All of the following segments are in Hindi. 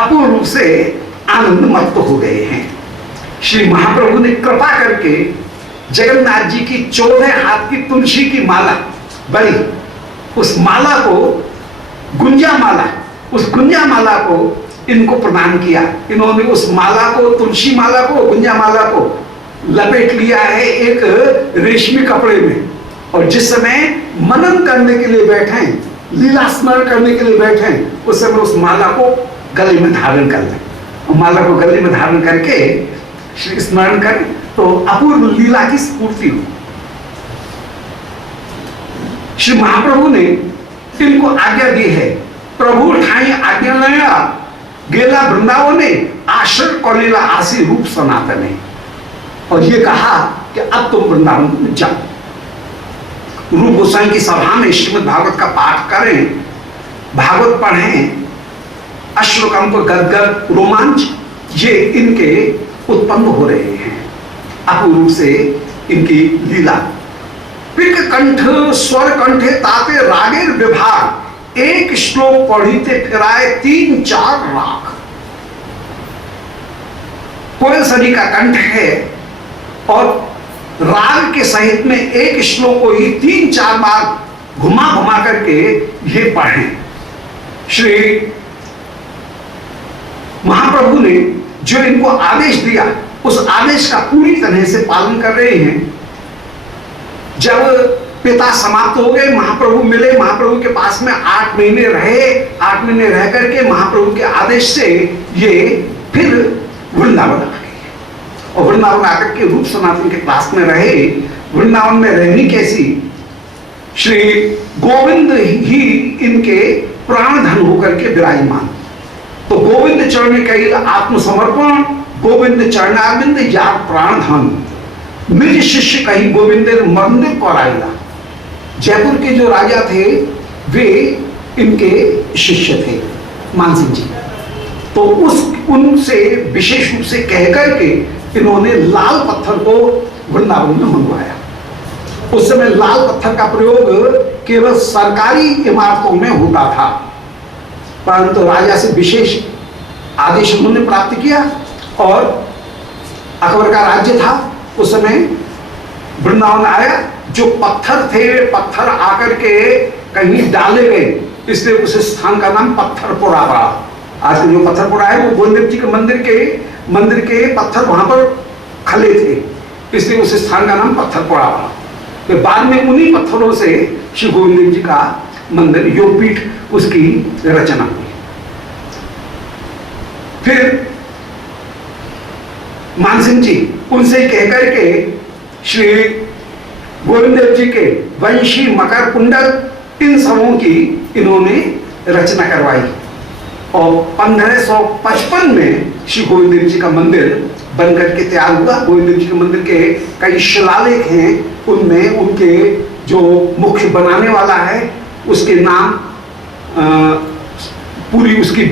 अपूर्ण रूप से आनंद मत्त हो गए हैं। श्री महाप्रभु ने कृपा करके जगन्नाथ जी की 14 हाथ की तुलसी की माला बड़ी, उस माला को गुंजा माला, उस गुंजा माला को इनको प्रदान किया। इन्होंने उस माला को, तुलसी माला को, गुंजा माला को लपेट लिया है एक रेशमी कपड़े में, और जिस समय मनन करने के लिए बैठे, लीला स्मरण करने के लिए बैठे, उस समय उस माला को गले में धारण कर लें, और माला को गले में धारण करके श्री स्मरण करें तो अपूर्व लीला की स्फूर्ति हो। श्री महाप्रभु ने इनको आज्ञा दी है, प्रभु ठाई आज्ञा लया गेला वृंदावने आश्रय कौलीला आसी रूप सनातन है, और ये कहा कि अब तुम वृंदावन में जाओ। रूप गोसाई की सभा में श्रीमद् भागवत का पाठ करें, भागवत पढ़ें, अश्रुकंप गदगद रोमांच ये इनके उत्पन्न हो रहे हैं। अपूर्व से इनकी लीला। पिक कंठ स्वर कंठे ताते रागेर विभाग, एक श्लोक पढ़ीते फिराए 3-4 राग। कोयल सरी का कंठ है और राग के सहित में एक श्लोक को ही 3-4 बार घुमा घुमा करके ये पढ़ें। श्री महाप्रभु ने जो इनको आदेश दिया, उस आदेश का पूरी तरह से पालन कर रहे हैं। जब पिता समाप्त हो गए, महाप्रभु मिले, महाप्रभु के पास में 8 महीने रहे, 8 महीने रह करके महाप्रभु के आदेश से ये फिर वृंदावन आ गए, और वृंदावन आकर के रूप सनातन के पास में रहे। वृंदावन में रहनी कैसी, श्री गोविंद ही इनके प्राण धन होकर के विराजमान। तो गोविंद चरण कही आत्मसमर्पण, गोविंद चरणारविंद या प्राण धन, निज शिष्य कही गोविंद मंदिर पराइला। जयपुर के जो राजा थे वे इनके शिष्य थे, मानसिंह जी। तो उनसे विशेष रूप से कह करके इन्होंने लाल पत्थर को वृंदावन में मंगवाया। उस समय लाल पत्थर का प्रयोग केवल सरकारी इमारतों में होता था, परंतु राजा से विशेष आदेश उन्होंने प्राप्त किया, और अकबर का राज्य था उस समय। वृंदावन आया, जो पत्थर थे, पत्थर आकर के कहीं डाले गए, इसलिए उस स्थान का नाम पत्थरपुरा पड़ा। आज जो पत्थरपुरा है वो गोविंद जी के मंदिर के पत्थर वहां पर खले थे, इसलिए उस स्थान का नाम पत्थरपुरा पड़ा। तो बाद में उन्हीं पत्थरों से श्री गोविंद जी का मंदिर, योगपीठ, उसकी रचना हुई। फिर मानसिंह जी उनसे कहकर के श्री गोविंद देव जी के वंशी, मकर कुंडल, इन सबों की इन्होंने रचना करवाई, और 1555 में श्री गोविंद देव जी का मंदिर बनकर के तैयार हुआ। गोविंद देव जी के मंदिर के कई शिलालेख हैं, उनमें उनके जो मुख्य बनाने वाला है उसके नाम, पूरी उसकी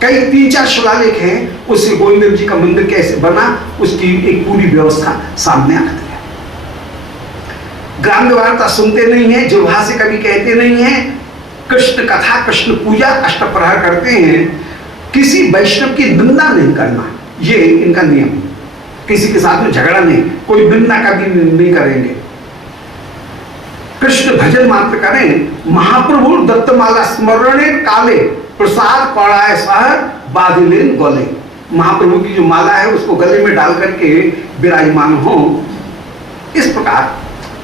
कई 3-4 शिलालेख हैं, उससे गोविंद देव जी का मंदिर कैसे बना उसकी एक पूरी व्यवस्था सामने आती है। ग्राम्य वार्ता सुनते नहीं है, जिह्वा से कभी कहते नहीं है, कृष्ण कथा, कृष्ण पूजा, अष्टप्रहर करते हैं। किसी वैष्णव की निंदा नहीं करना, ये इनका नियम है। किसी के साथ में झगड़ा नहीं, कोई निंदा कभी नहीं करेंगे, कृष्ण भजन मात्र करें। महाप्रभु दत्तमाला स्मरणे काले प्रसाद पड़ाए सहर बाधिलेन गले। महाप्रभु की जो माला है उसको गले में डाल करके विराजमान हो। इस प्रकार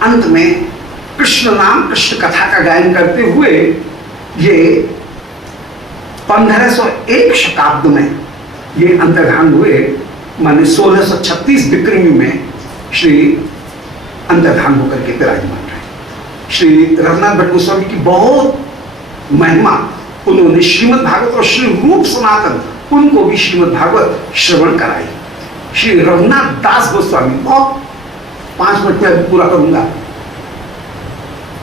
अंत में कृष्ण नाम, कृष्ण कथा का गायन करते हुए ये 1501 शताब्द में ये अंतर्धान हुए, माने 1636 विक्रमी में श्री अंतर्धान होकर के विराजमान रहे। श्री रघुनाथ भट्ट गोस्वामी की बहुत महिमा, उन्होंने श्रीमद् भागवत और श्री रूप सनातन, उनको भी श्रीमद् भागवत श्रवण कराई। श्री रघुनाथ दास गोस्वामी, बहुत 5 मिनट में पूरा करूंगा,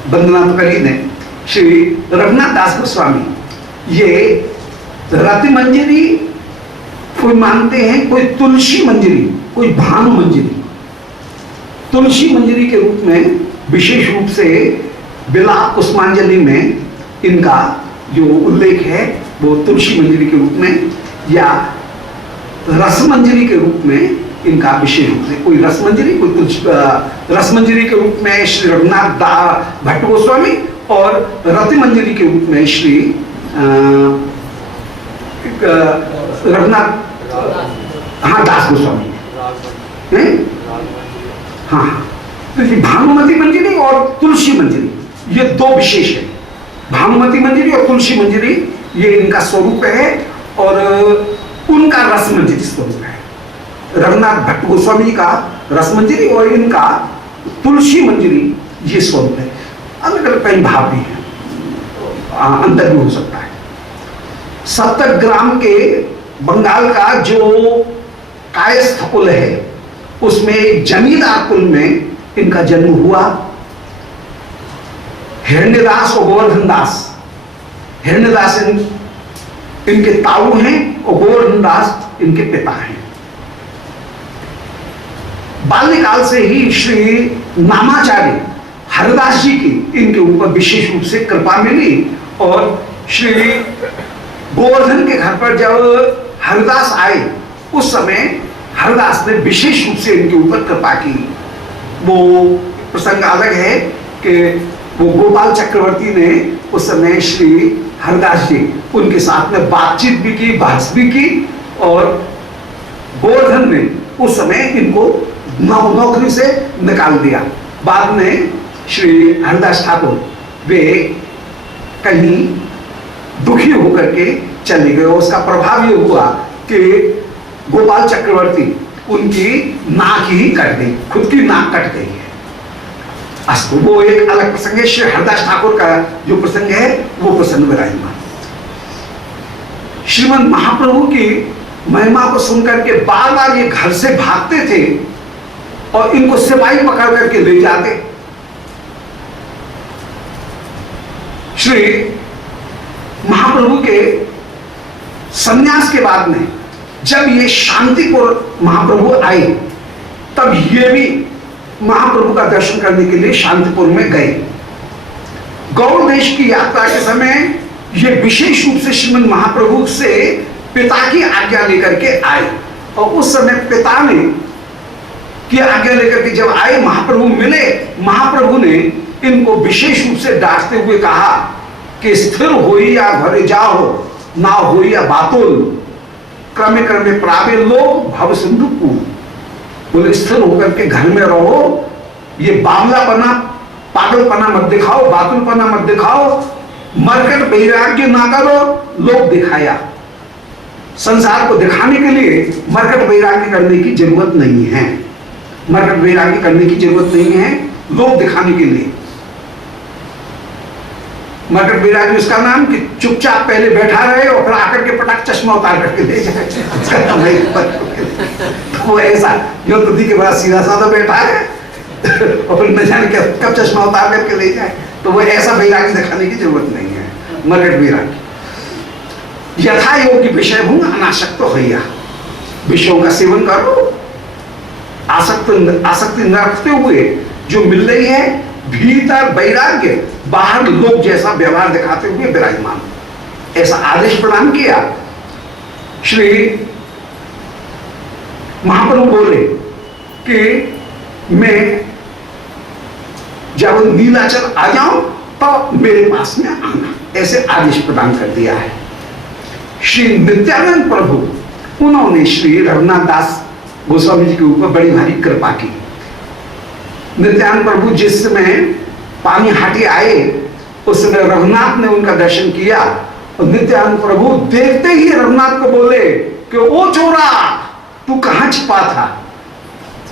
वंदना तो करी ने। श्री रघुनाथ दास गोस्वामी ये रति मंजरी कोई मानते हैं, कोई तुलसी मंजरी, कोई भानु मंजरी। तुलसी मंजरी के रूप में विशेष रूप से विलाप पुष्पांजलि में इनका जो उल्लेख है वो तुलसी मंजरी के रूप में या रसमंजरी के रूप में इनका विशेष रूप से, कोई रसमंजरी, कोई तुलसी रसमंजरी के रूप में श्री रघुनाथ भट्ट गोस्वामी और रतिमंजरी के रूप में श्री रघुनाथ दास गोस्वामी। हाँ, तो ये भानुमति मंजरी और तुलसी मंजरी ये दो विशेष है। भानुमति मंजरी और तुलसी मंजरी ये इनका स्वरूप है और उनका रसमंजरी स्वरूप है। रघुनाथ भट्ट गोस्वामी का रसमंजरी और इनका तुलसी मंजरी ये स्वरूप है। अलग अलग कई भाव भी है, अंतर भी हो सकता है। सप्तग्राम के बंगाल का जो कायस्थ कुल है उसमें एक जमींदार कुल में इनका जन्म हुआ। हिरण्यदास और गोवर्धन दास, हिरण्यदास इनके ताऊ हैं और गोवर्धन दास इनके पिता हैं। बाल्यकाल से ही श्री नामाचार्य हरिदास जी की इनके ऊपर विशेष रूप से कृपा मिली और श्री गोवर्धन के घर पर जब हरिदास आए उस समय हरिदास ने विशेष रूप से इनके ऊपर कृपा की। वो प्रसंग अलग है कि वो गोपाल चक्रवर्ती ने उस समय श्री हरिदास जी उनके साथ में बातचीत भी की, बहस भी की और गोवर्धन ने उस समय इनको नौकरी से निकाल दिया। बाद में श्री हरिदास ठाकुर वे कहीं दुखी होकर के चले गए। उसका प्रभाव ये हुआ कि गोपाल चक्रवर्ती उनकी नाक ही कट गई, खुद की नाक कट गई है। अस्तु, वो एक अलग प्रसंग है। श्री हरिदास ठाकुर का जो प्रसंग है वो प्रसंग विराजमान। श्रीमद महाप्रभु की महिमा को सुनकर के बार बार ये घर से भागते थे और इनको सिपाही पकड़ करके ले जाते। श्री महाप्रभु के संन्यास के बाद में जब ये शांतिपुर महाप्रभु आए तब ये भी महाप्रभु का दर्शन करने के लिए शांतिपुर में गए। गौड़ देश की यात्रा के समय ये विशेष रूप से श्रीमद महाप्रभु से पिता की आज्ञा लेकर के आए और उस समय पिता ने की आज्ञा लेकर के जब आए महाप्रभु मिले, महाप्रभु ने इनको विशेष रूप से डांटते हुए कहा कि स्थिर हो या घरे जाओ, ना हो या बातोल, क्रमे क्रमे प्रावे लोग भव सिंधु कूल। बोले स्थिर होकर के घर में रहो, ये बावलापना पागलपना मत दिखाओ, बातुलपना मत दिखाओ, मरकर वैराग्य ना करो। लोग दिखाया, संसार को दिखाने के लिए मरकट वैराग्य करने की जरूरत नहीं है। मरकट वैराग्य करने की जरूरत नहीं है लोग दिखाने के लिए। मरकट वैराग्य उसका नाम कि चुपचाप पहले बैठा रहे और फिर आकर के पटाख चश्मा उतार करके ले जाए। तो वो ऐसा जो नदी के बाद सीधा साधा बैठा है और फिर न जाने कब चश्मा उतार करके ले जाए, तो वो ऐसा वैराग्य दिखाने की जरूरत नहीं है। मरकट वैराग्य यथा योग्य विषय हूं अनासक्त होइया, विषयों का सेवन करो, आसक्ति न रखते हुए जो मिल रही है भीतर वैराग्य, बाहर लोग जैसा व्यवहार दिखाते हुए विराजमान, ऐसा आदेश प्रदान किया। श्री महाप्रभु बोले कि मैं जब नीलाचल आ जाऊं तो मेरे पास में आना, ऐसे आदेश प्रदान कर दिया है। श्री नित्यानंद प्रभु उन्होंने श्री रघुनाथ दास गोस्वामी जी के ऊपर बड़ी भारी कृपा की। नित्यानंद प्रभु जिस समय पानी हाटी आए उस समय रघुनाथ ने उनका दर्शन किया और नित्यानंद प्रभु देखते ही रघुनाथ को बोले कि ओ चोरा, तू कहां छिपा था।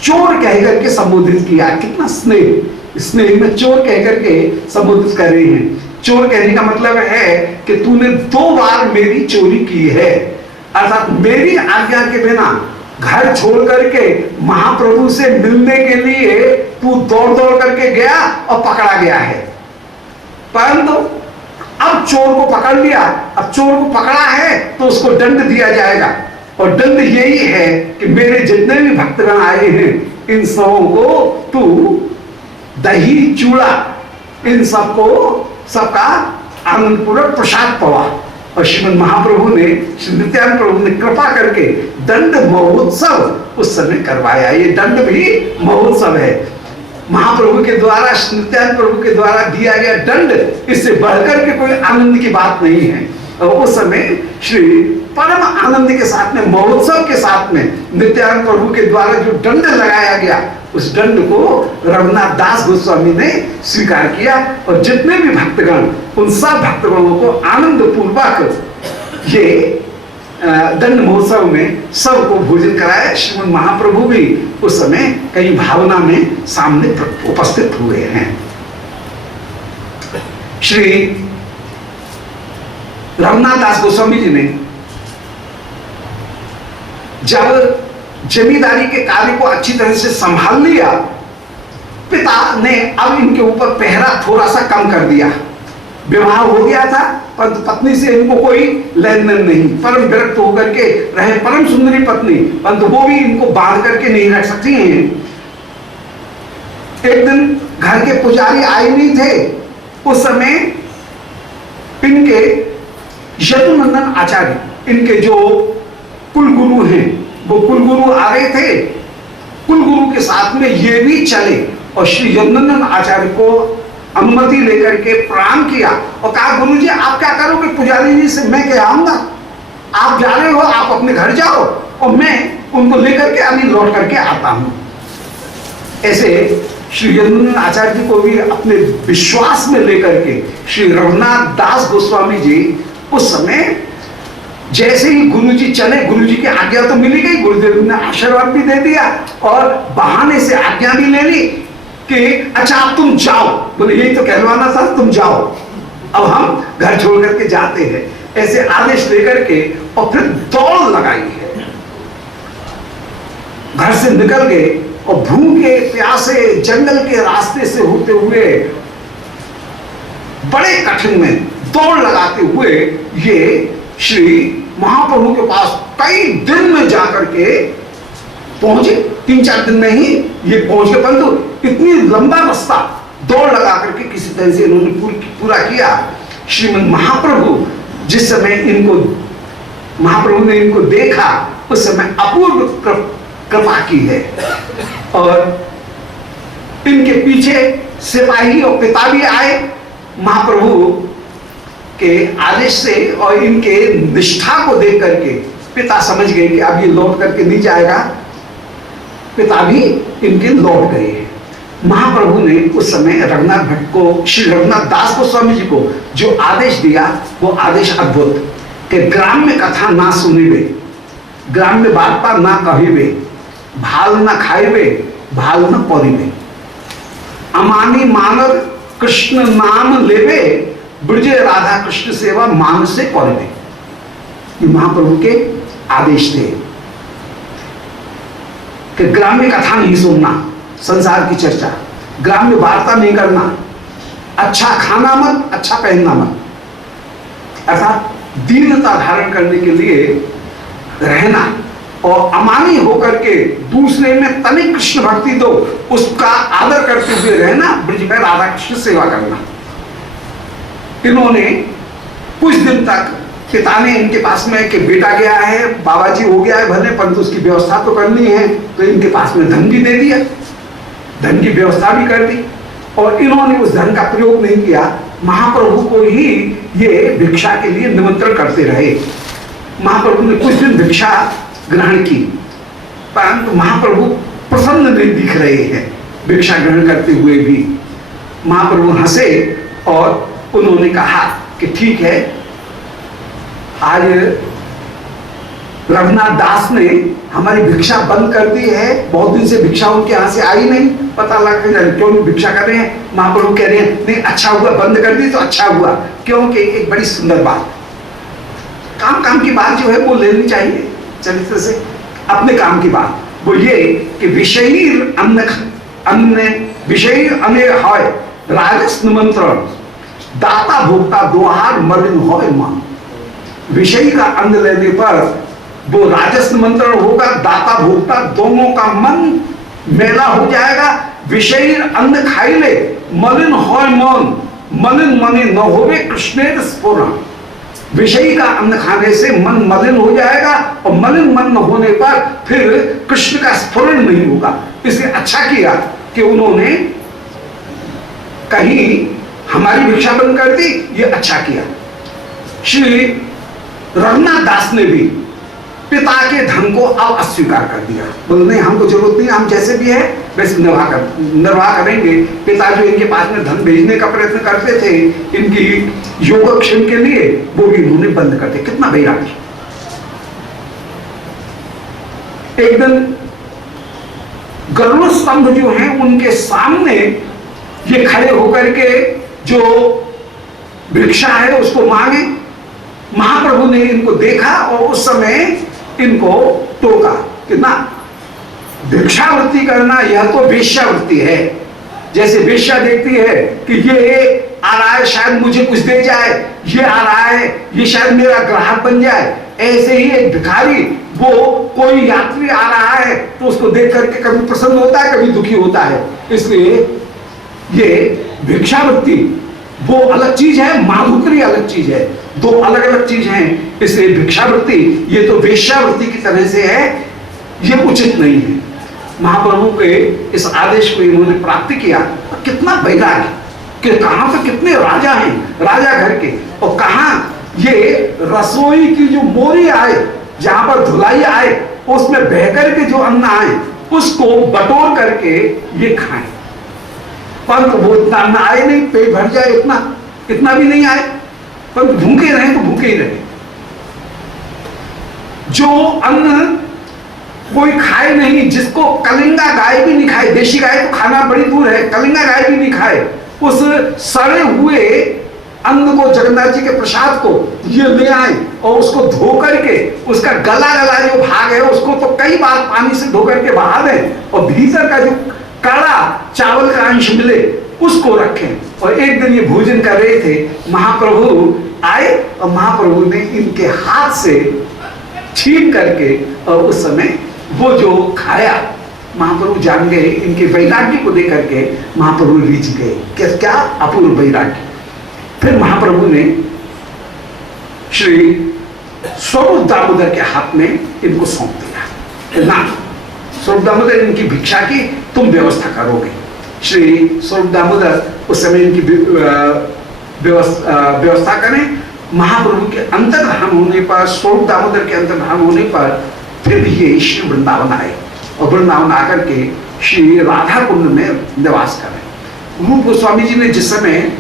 चोर कह करके संबोधित किया। कितना स्नेह, स्नेह में चोर कह करके संबोधित कर रहे हैं। चोर कहने का मतलब है कि तूने 2 बार मेरी चोरी की है, अर्थात मेरी आज्ञा के बिना घर छोड़ करके महाप्रभु से मिलने के लिए तू दौड़ दौड़ करके गया और पकड़ा गया है। परंतु अब चोर को पकड़ लिया, अब चोर को पकड़ा है तो उसको दंड दिया जाएगा और दंड यही है कि मेरे जितने भी भक्तगण आए हैं इन सबों को तू दही चूड़ा इन सबको सबका आनंदपूर्वक प्रसाद पवा, और श्रीमद महाप्रभु ने, श्री नित्यानंद प्रभु ने कृपा करके दंड महोत्सव उस समय करवाया। ये दंड भी महोत्सव है, महाप्रभु के द्वारा, श्री नित्यानंद प्रभु के द्वारा दिया गया दंड, इससे बढ़कर के कोई आनंद की बात नहीं है। और उस समय श्री परम आनंद के साथ में, महोत्सव के साथ में नित्यानंद प्रभु के द्वारा जो दंड लगाया गया, उस दंड को रघुनाथ दास गोस्वामी ने स्वीकार किया। और जितने भी भक्तगण, उन सब भक्तगणों को आनंद पूर्वक ये दंड महोत्सव में सबको भोजन कराया। श्रीमद महाप्रभु भी उस समय कई भावना में सामने उपस्थित हुए हैं। श्री रघुनाथ दास गोस्वामी जी ने जब जमींदारी के कार्य को अच्छी तरह से संभाल लिया, पिता ने अब इनके ऊपर पहरा थोड़ा सा कम कर दिया। विवाह हो गया था, परंतु पत्नी से इनको कोई लेन देन नहीं, परम विरक्त होकर के रहे, परम सुंदरी पत्नी, परंतु वो भी इनको बांध करके नहीं रख सकती हैं। एक दिन घर के पुजारी आए नहीं थे, उस समय इनके यदुनंदन आचार्य, इनके जो कुलगुरु हैं, वो कुलगुरु आ रहे थे। कुलगुरु के साथ में ये भी चले और श्री यदुनंदन आचार्य को अनुमति लेकर के प्रणाम किया और कहा, गुरुजी आप क्या करोगे, पुजारी जी से मैं क्या आऊंगा, आप जा रहे हो, आप अपने घर जाओ और मैं उनको लेकर के अभी लौट करके आता हूं। ऐसे श्री यदुनंदन आचार्य जी को भी अपने विश्वास में लेकर के श्री रघुनाथ दास गोस्वामी जी उस समय जैसे ही गुरुजी चले, गुरुजी की आज्ञा तो मिली गई, गुरुदेव ने आशीर्वाद भी दे दिया और बहाने से आज्ञा भी ले ली कि अच्छा अब तुम जाओ, बोले यही तो कहलवाना था, तुम जाओ, अब हम घर छोड़ करके जाते हैं। ऐसे आदेश लेकर के और फिर दौड़ लगाई है, घर से निकल गए और भूखे प्यासे जंगल के रास्ते से होते हुए बड़े कठिन में दौड़ लगाते हुए ये श्री महाप्रभु के पास कई दिन में जाकर के पहुंचे। 3-4 दिन में ही ये पहुंच गए, परंतु इतनी लंबा रास्ता दौड़ लगा करके किसी तरह से इन्होंने पूरा किया। श्रीमद महाप्रभु जिस समय इनको, महाप्रभु ने इनको देखा, उस समय अपूर्व कृपा की है और इनके पीछे सिपाही और पिता भी आए महाप्रभु के आदेश से, और इनके निष्ठा को देख करके पिता समझ गए कि अब ये लौट करके नहीं जाएगा, पिता भी इनके लौट गए। महाप्रभु ने उस समय रघुनाथ भट्ट को, श्री रघुनाथ दास गोस्वामी जी को जो आदेश दिया, वो आदेश अद्भुत, कि ग्राम्य कथा ना सुनिबे, ग्राम्य वार्ता ना कहिबे, भाल ना खाइबे, भाल ना पढ़िबे, अमानी मानव कृष्ण नाम लेवे, ब्रजे राधा कृष्ण सेवा मान से पढ़िबे। ये महाप्रभु के आदेश थे कि ग्राम्य कथा नहीं सुनना, संसार की चर्चा, ग्राम्य वार्ता नहीं करना, अच्छा खाना मत, अच्छा पहनना मत, अर्थात दीनता धारण करने के लिए रहना और अमानी होकर के दूसरे में तनिक कृष्ण भक्ति दो, उसका आदर करते हुए रहना, ब्रज में राधा कृष्ण सेवा करना। इन्होंने कुछ दिन तक पिता ने इनके पास में कि बेटा गया है, बाबा जी हो गया है भले, परंतु उसकी व्यवस्था तो करनी है, तो इनके पास में धन भी दे दिया, धन की व्यवस्था भी कर दी और इन्होंने उस धन का प्रयोग नहीं किया। महाप्रभु को ही ये भिक्षा के लिए निमंत्रण करते रहे। महाप्रभु ने कुछ दिन भिक्षा ग्रहण की, परंतु महाप्रभु प्रसन्न नहीं दिख रहे हैं भिक्षा ग्रहण करते हुए भी। महाप्रभु हंसे और उन्होंने कहा कि ठीक है, आज रघुनाथ दास ने हमारी भिक्षा बंद कर दी है, बहुत दिन से भिक्षा उनके यहाँ से आई नहीं, पता लगा क्यों भिक्षा कर रहे हैं। महाप्रभु कह रहे हैं नहीं अच्छा हुआ, बंद कर दी तो अच्छा हुआ, क्योंकि एक बड़ी सुंदर बात, काम की बात जो है वो लेनी चाहिए चरित्र से, अपने काम की बात, वो ये कि विषयी अन्य विषयी अन्य है राजस निमंत्रण, दाता भोक्ता दोहार मलिन हो मन। विषयी का अन्न लेने पर वो राजस निमंत्रण होगा, दाता भोक्ता दोनों का मन मेला हो जाएगा। विषयी अन्न खाई ले मलिन हो मन, मलिन मने न होवे कृष्णेर स्फुरण। विषयी का अन्न खाने से मन मलिन हो जाएगा और मलिन मन न होने पर फिर कृष्ण का स्फुरण नहीं होगा। इसलिए अच्छा किया कि उन्होंने कहीं हमारी भिक्षा बंद कर दी, ये अच्छा किया। श्री रघुनाथ दास ने भी पिता के धन को अब अस्वीकार कर दिया, बोले नहीं हमको जरूरत नहीं, हम जैसे भी है वैसे निर्वाह करेंगे। पिता जो इनके पास में धन भेजने का प्रयत्न करते थे इनकी योगक्षेम के लिए, वो भी इन्होंने बंद कर दिया। कितना वैराग्य। एक दिन गरुड़ स्तंभ जो है उनके सामने ये खड़े होकर के जो भिक्षा है उसको मांगे। महाप्रभु ने इनको देखा और उस समय इनको टोका कि ना, भिक्षावृत्ति करना यह तो वेश्यावृत्ति है। जैसे वेश्या देखती है कि ये आ रहा है शायद मुझे कुछ दे जाए, ये आ रहा है ये शायद मेरा ग्राहक बन जाए, ऐसे ही एक भिखारी वो कोई यात्री आ रहा है तो उसको देख करके कभी प्रसन्न होता है कभी दुखी होता है। इसलिए ये भिक्षावृत्ति वो अलग चीज है, माधुकरी अलग चीज है, दो अलग अलग चीज हैं। इसलिए भिक्षावृत्ति ये तो वेश्यावृत्ति की तरह से है, ये उचित नहीं है। महाप्रभु के इस आदेश को इन्होंने प्राप्त किया। कितना वैराग्य कि कहां पे कितने राजा हैं, राजा घर के, और कहां ये रसोई की जो मोरी आए जहां पर धुलाई आए उसमें बहकर के जो अन्न आए उसको बटोर करके ये खाएं। परंतु वो इतना अन्न आए नहीं, पेट भर जाए इतना भी नहीं आए, परंतु भूखे रहे तो भूखे ही रहे। जो अन्न कोई खाए नहीं, जिसको कलिंगा गाय भी नहीं खाए, देशी गाय तो खाना बड़ी दूर है, कलिंगा गाय भी नहीं खाए, उस सड़े हुए अन्न को जगन्नाथ जी के प्रसाद को ये ले आए और उसको धो करके उसका गला जो भाग है उसको तो कई बार पानी से धो करके बहा दें और भीतर का जो कड़ा चावल का अंश मिले उसको रखें। और एक दिन ये भोजन कर रहे थे, महाप्रभु आए और महाप्रभु ने इनके हाथ से छीन करके और उस समय वो जो खाया, महाप्रभु जान गए इनके वैराग्य को देख करके महाप्रभु रीझ गए। क्या अपूर्व वैराग्य। फिर महाप्रभु ने श्री स्वरूप दामोदर के हाथ में इनको सौंप दिया ना, स्वरूप दामोदर इनकी भिक्षा की तुम व्यवस्था करोगे। श्री स्वरूप दामोदर उस समय इनकी व्यवस्था करें। महाप्रभु के अंतर्धान होने पर, स्वरूप दामोदर के अंतर्धान होने पर फिर भी ये श्री वृंदावन आए और वृंदावन आकर के श्री राधा कुंड में निवास करें। रूप गोस्वामी जी ने जिस समय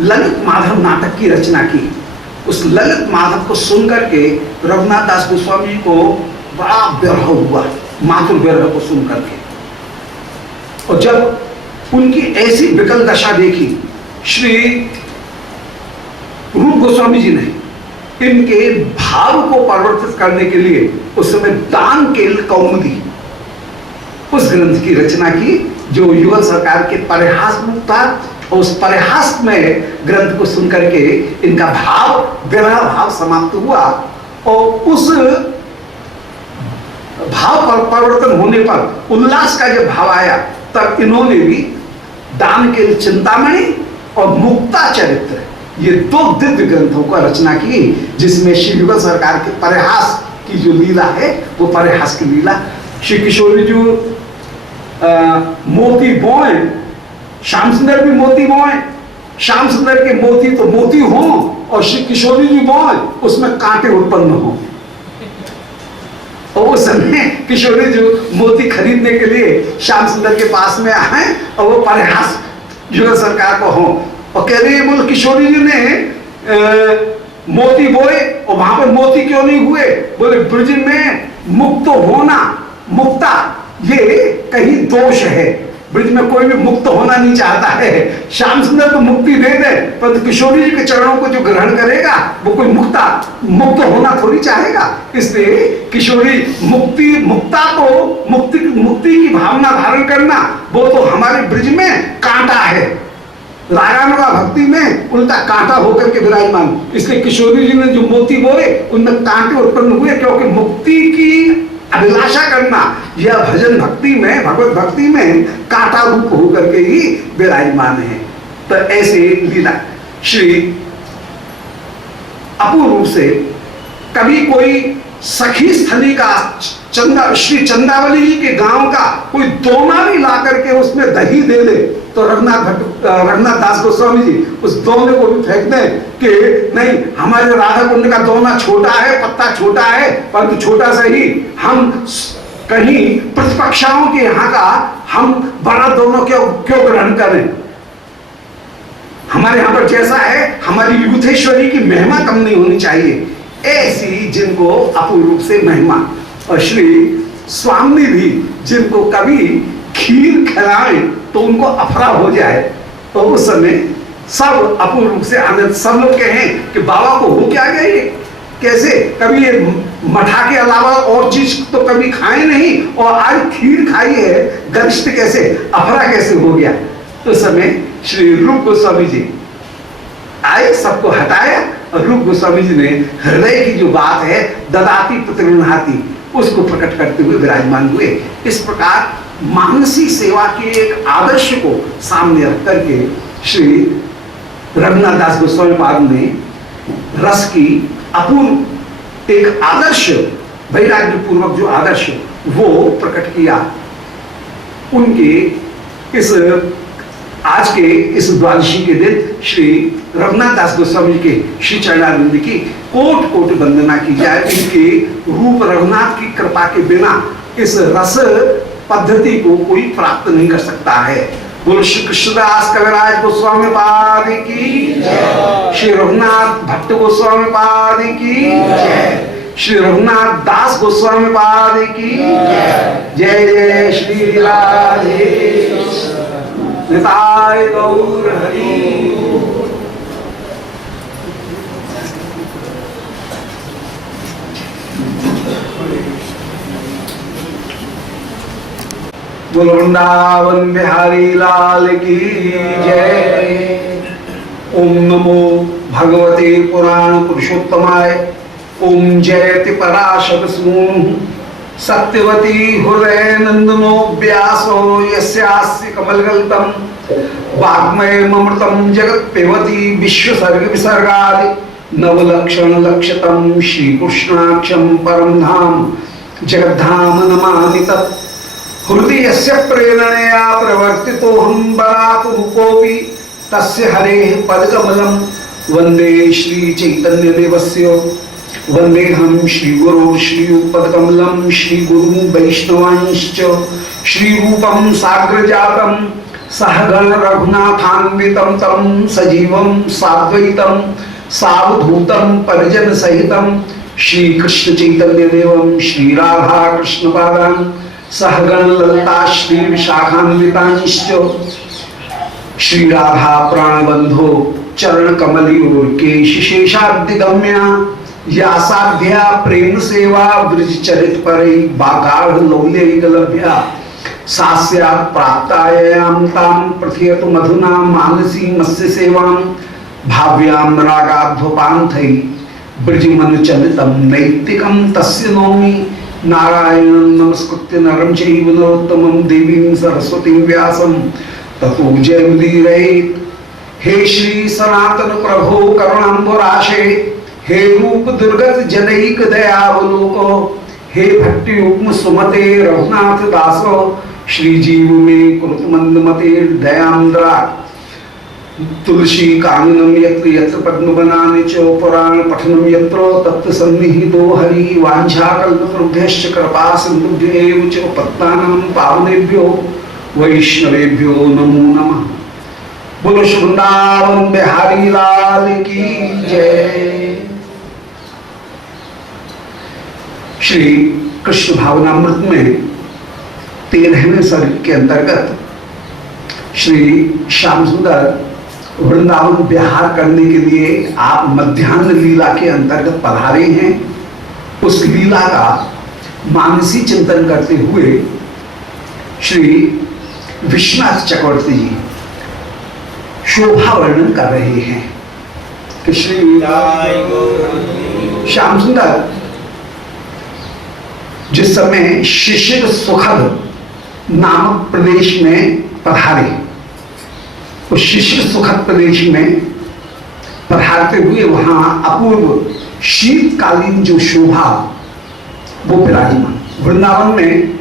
ललित माधव नाटक की रचना की, उस ललित माधव को सुनकर के रघुनाथ दास गोस्वामी को बड़ा विरह हुआ, मातृ विरह को सुनकर के। और जब उनकी ऐसी विकल दशा देखी, श्री रूप गोस्वामी जी ने इनके भाव को परिवर्तित करने के लिए उस समय दान केल कौमुदी उस ग्रंथ की रचना की, जो युगल सरकार के परिहास में था। और उस परिहास में ग्रंथ को सुनकर के इनका भाव, विरह भाव समाप्त हुआ। और उस भाव पर परिवर्तन होने पर उल्लास का जब भाव आया, तब इन्होंने भी दान केल चिंतामणि और मुक्ता चरित्र, ये दो दिव्य ग्रंथों का रचना की, जिसमें श्री युगल सरकार के परिहास की जो लीला है वो परिहास की लीला। श्री किशोरी जो मोती बोए, श्याम सुंदर भी मोती बोए, श्याम सुंदर के मोती तो मोती हो और श्री किशोरी जी बोए उसमें कांटे उत्पन्न हो। और उस समय किशोरी जो मोती खरीदने के लिए श्याम सुंदर के पास में आए और वो परिहास युगल सरकार को हो और कह रही है, बोल किशोरी जी ने मोती बोए और वहां पर मोती क्यों नहीं हुए? बोले ब्रज में मुक्त होना, मुक्ता ये कहीं दोष है, ब्रज में कोई भी मुक्त होना नहीं चाहता है। श्याम सुंदर तो मुक्ति दे दे, पर किशोरी जी के चरणों को जो ग्रहण करेगा वो कोई मुक्त होना थोड़ी चाहेगा। इसलिए किशोरी मुक्ता तो मुक्ति की भावना धारण करना, वो तो हमारे ब्रज में कांटा है, रागानुगा भक्ति में उल्टा कांटा होकर के विराजमान। इसलिए किशोरी जी ने जो मोती बोए उनमें कांटे उत्पन्न हुए, क्योंकि मुक्ति की अभिलाषा करना यह भजन भक्ति में, भगवत भक्ति में कांटा रूप होकर के ही विराजमान है। तो ऐसे लीला श्री अपूर्व रूप से कभी कोई सखी स्थली का श्री चंदावली जी के गांव का कोई दोना भी ला करके उसमें दही दे दे तो रघुनाथ दास गोस्वामी जी उस दोने को भी फेंक दें कि नहीं, हमारे राधा कुंड का दोना छोटा है, पत्ता छोटा है, परंतु छोटा सा ही हम कहीं प्रतिपक्षाओं के यहाँ का हम बड़ा दोनों क्यों ग्रहण करें। हमारे यहाँ पर जैसा है, हमारी यूथेश्वरी की महिमा कम नहीं होनी चाहिए। ऐसी जिनको अपूर्व रूप से महिमा, और श्री स्वामी भी जिनको कभी खीर खिलाए तो उनको अफरा हो जाए, तो उस समय सब अपूर्व रूप से आनंद। सब लोग कहें कि बाबा को हो क्या गए, कैसे कभी ये मठा के अलावा और चीज तो कभी खाए नहीं और आज खीर खाई है, गरिष्ठ कैसे, अफरा कैसे हो गया। तो समय श्री रूप गोस्वामी जी आए, सबको हटाया, और रूप गोस्वामी जी ने हृदय की जो बात है ददाती पुत्रहाती उसको प्रकट करते हुए विराजमान हुए। इस प्रकार मानसी सेवा के एक आदर्श को सामने रख करके श्री रघुनाथ दास गोस्वामी पाद ने रस की अपूर्व एक आदर्श, वैराग्य पूर्वक जो आदर्श वो प्रकट किया। उनके इस आज के इस द्वादशी के दिन श्री रघुनाथ दास गोस्वामी जी के श्री चरणारविंद की कोट कोट वंदना की जाए। इनके रूप रघुनाथ की कृपा के बिना इस रस पद्धति को कोई प्राप्त नहीं कर सकता है। बोलो श्री कृष्णदास कविराज गोस्वामी पाद की जय, श्री रघुनाथ भट्ट गोस्वामी पाद की जय, श्री रघुनाथ दास गोस्वामी पाद की जय। जय जय श्री राधे निताय गौर हरि। बोलो वृंदावन बिहारी लाल की जय। ओम नमो भगवते पुराण पुरुषोत्तमाय। ओम जयति पराशर सूनु सत्यवती हृदय नंदनो व्यासो यस्यास्य कमलगल्तम वाग्मय ममृतम जगत पेवती विश्वसर्ग विसर्गादि नवलक्षण लक्षतम श्रीकृष्णाक्षम परम धाम जगद्धाम नमामि तत्। हृदयस्य प्रेरणया प्रवर्तितोऽहं बराकुरूपोऽपि तस्य हरेः पदकमलं वन्दे श्री चैतन्यदेवस्य। वंदेहम श्री गुरु श्रीयुतपदकमलं श्री गुरु वैष्णवांश्च श्री रूपम साग्र जातम सहगण रघुनाथान्वितं तं सजीवं साद्वैतं सावधूतं परिजन सहितं श्री कृष्ण चैतन्य देवं श्री राधा कृष्ण पादान् सहगण ललिता श्री विशाखान्वितांश्च श्री राधा प्राणबंधो चरण कमलयोर्केश शेषाद्दिगम्या या साध्या प्रेम सेवा ब्रज चरित परे बागाढ़ लौल्यैकलभ्या सास्यात् प्राप्तायां तां प्रथयतु मधुना मानसी मत्स्य सेवां भाव्यां रागाध्वपान्थै ब्रजमनुचलितं नैतिकं तस्य नौमि नारायणं नमस्कृत्य नरं चैव नरोत्तमं देवीं सरस्वतीं व्यासं ततो जयमुदीरयेत्। हे श्री सनातन प्रभो करुणाम्बुराशे, हे रूप दुर्गत जनैक दयावलोको, हे भक्ति युग्म सुमते रघुनाथ दासो श्री जीव में कृत मंदमते दयान्द्रा। तुलसी काननम यत्र यत्र पद्मवनानि च पुराण पठनम यत्र तत्र सन्निहितो हरि वाञ्छाकल्पतरुभ्यश्च कृपा सिन्धुभ्येव च पत्तानां पावनेभ्यो वैष्णवेभ्यो नमो नमः। बोलो श्री वृंदावन बिहारी लाल की जय। श्री कृष्ण भावनामृत में 13वें सर्ग के अंतर्गत श्री श्याम सुंदर वृंदावन विहार करने के लिए आप मध्याह्न लीला के अंतर्गत पधारे हैं। उस लीला का मानसी चिंतन करते हुए श्री विश्वनाथ चक्रवर्ती जी शोभा वर्णन कर रहे हैं कि श्री श्याम सुंदर जिस समय शिशिर सुखद नामक प्रदेश में पधारे, उस शिशिर सुखद प्रदेश में पधारते हुए वहां अपूर्व शीतकालीन जो शोभा वो विराजमान। वृंदावन में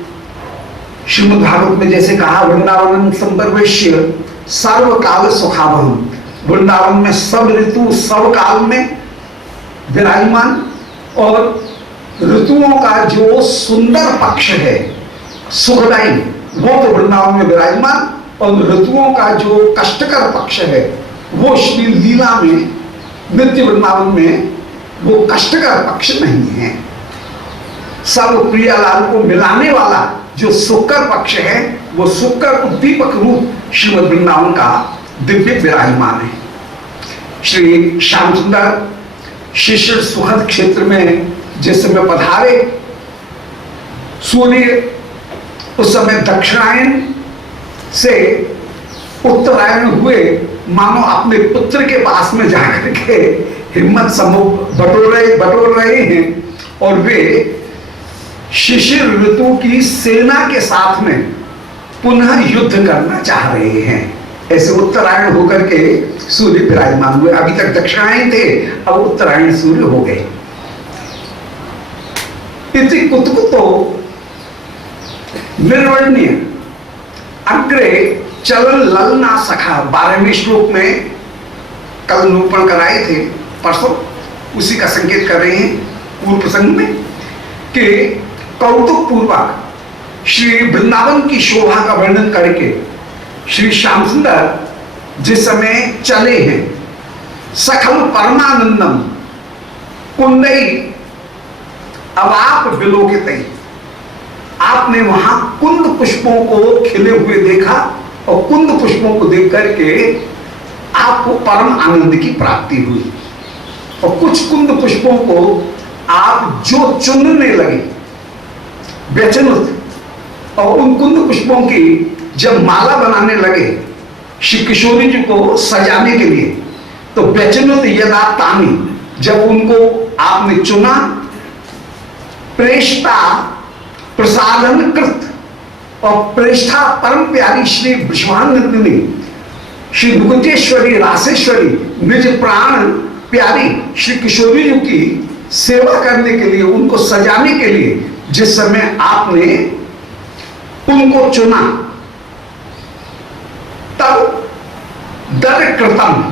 श्रीमद् भागवत में जैसे कहा, वृंदावन संप्रवेश्य सर्वकाल सुखावहम, वृंदावन में सब ऋतु सब काल में विराजमान, और ऋतुओं का जो सुंदर पक्ष है सुखदायी वो तो वृंदावन में विराजमान, और ऋतुओं का जो कष्टकर पक्ष है वो श्री लीला में नित्य वृंदावन में वो कष्टकर पक्ष नहीं है। सब प्रियालाल को मिलाने वाला जो सुखकर पक्ष है वो सुखकर उद्दीपक रूप श्रीमद् वृंदावन का दिव्य विराजमान है। श्री श्याम सुंदर शिशिर सुखद क्षेत्र में जिस समय पधारे, सूर्य उस समय दक्षिणायन से उत्तरायण हुए, मानो अपने पुत्र के पास में जाकर के हिम्मत समूह बटोर रहे हैं, और वे शिशिर ऋतु की सेना के साथ में पुनः युद्ध करना चाह रहे हैं। ऐसे उत्तरायण होकर के सूर्य विराजमान हुए। अभी तक दक्षिणायन थे, अब उत्तरायण सूर्य हो गए। इति कुतकुतो निर्वर्णीय अग्रे चलन ललना सखा, 12वें श्लोक में कल निरूपण कराए थे परसों, उसी का संकेत कर रहे हैं पूर्व प्रसंग में कि कौतुक पूर्वक श्री वृंदावन की शोभा का वर्णन करके श्री श्याम सुंदर जिस समय चले हैं, सखल परमानंदम कुंडई अवाप विलोकित, आपने वहां कुंद पुष्पों को खिले हुए देखा, और कुंद पुष्पों को देख करके आपको परम आनंद की प्राप्ति हुई। और कुछ कुंद पुष्पों को आप जो चुनने लगे व्यचनुत, और उन कुंद पुष्पों की जब माला बनाने लगे श्री किशोरी जी को सजाने के लिए, तो व्यचनुत यदा तानी, जब उनको आपने चुना, प्रेष्ठा प्रसादन कृत, और प्रेष्ठा परम प्यारी श्री विश्वानंदिनी श्री नुकुटेश्वरी रासेश्वरी निज प्राण प्यारी श्री किशोरी जी की सेवा करने के लिए, उनको सजाने के लिए जिस समय आपने उनको चुना, तब दर कृतम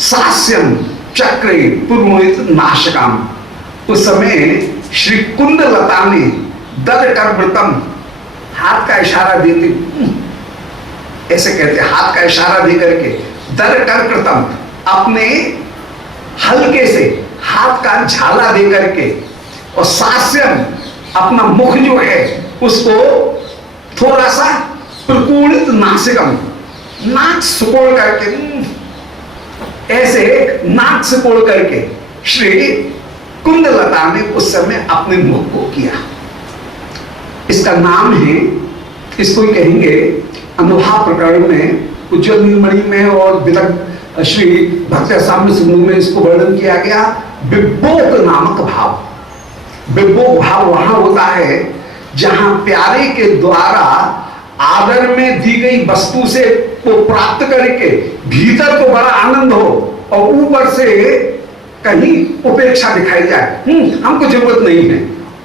सास्यम चक्रे पुरोहित नाशकम, उस समय श्री कुंदलता ने दर कर व्रतम, हाथ का इशारा देते, ऐसे कहते हाथ का इशारा दे करके, दर कर कृतम, अपने हल्के से हाथ का झाला दे करके, और सास्यम अपना मुख जो है उसको थोड़ा सा प्रकूलित नासिकम, नाक सुकोड़ करके, ऐसे नाक सुकोड़ करके श्री कुंदलता ने उस समय अपने मुख को किया। इसका नाम है, इसको ही कहेंगे अनुभाव प्रकरण में उज्ज्वल नीलमणि में और विदग्ध श्री भक्त साम्य सिंधु में इसको वर्णन किया गया। बिब्बोक नामक भाव, बिब्बोक भाव वहां होता है जहां प्यारे के द्वारा आदर में दी गई वस्तु से वो प्राप्त करके भीतर तो बड़ा आनंद हो, और ऊपर से कहीं उपेक्षा दिखाई जाए, हमको जरूरत नहीं है,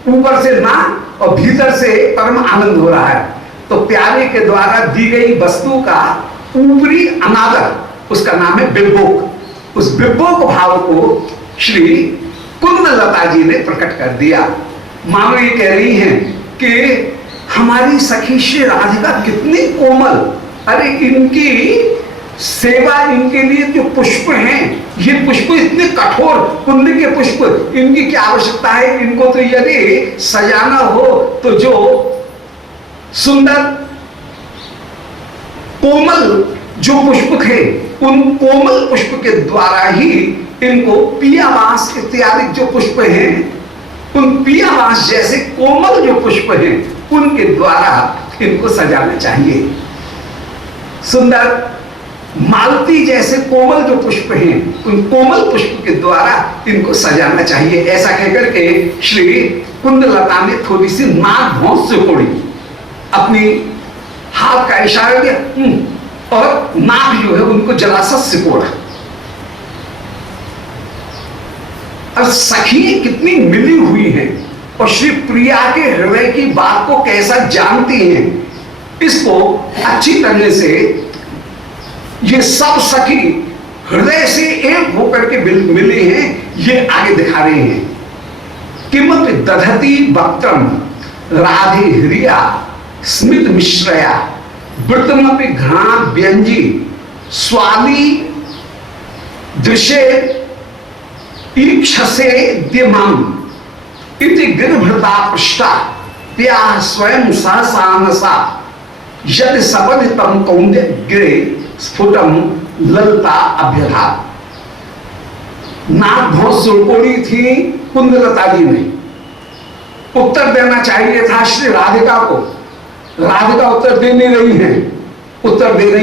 ऊपर से ना और भीतर से परम आनंद हो रहा है। तो प्यारे के द्वारा दी गई वस्तु का ऊपरी अनादर, उसका नाम है बिब्बोक। उस बिब्बोक भाव को श्री कुंदलता जी ने प्रकट कर दिया। मानो ये कह रही हैं कि हमारी सखी श्री राधिका कितनी कोमल, अरे इनकी सेवा, इनके लिए जो पुष्प हैं, ये पुष्प इतने कठोर, कुंद के पुष्प, इनकी क्या आवश्यकता है, इनको तो यदि सजाना हो तो जो सुंदर कोमल जो पुष्प थे, उन कोमल पुष्प के द्वारा ही इनको पियावास इत्यादि जो पुष्प हैं, उन पियावास जैसे कोमल जो पुष्प हैं, उनके द्वारा इनको सजाना चाहिए। सुंदर मालती जैसे कोमल जो पुष्प हैं, उन कोमल पुष्प के द्वारा इनको सजाना चाहिए। ऐसा कहकर के श्री कुंदलता ने थोड़ी सी नाक भौंस से कोड़ी, अपनी हाथ का इशारा दिया और नाक जो है उनको जरा सा सिकोड़ा। अब सखी कितनी मिली हुई हैं और श्री प्रिया के हृदय की बात को कैसा जानती हैं, इसको अच्छी तरह से ये सब सखी हृदय से एक होकर के मिली हैं, ये आगे दिखा रहे हैं। किमत दधती वक्त्रम राधे हृया स्मित मिश्रया वृतमपि घृणा व्यंजी स्वाली दृश्य ईक्षसे द्यमम इति गिरभृता पृष्ठा त्या स्वयं सहसानसा यद सबद तम कौंद्य गिरे स्फुटम ललता अभ्यधा। नाक बहुत सुरकोड़ी थी कुंदलता जी ने, उत्तर देना चाहिए था श्री राधिका को, राधिका उत्तर दे नहीं रही है, उत्तर दे रही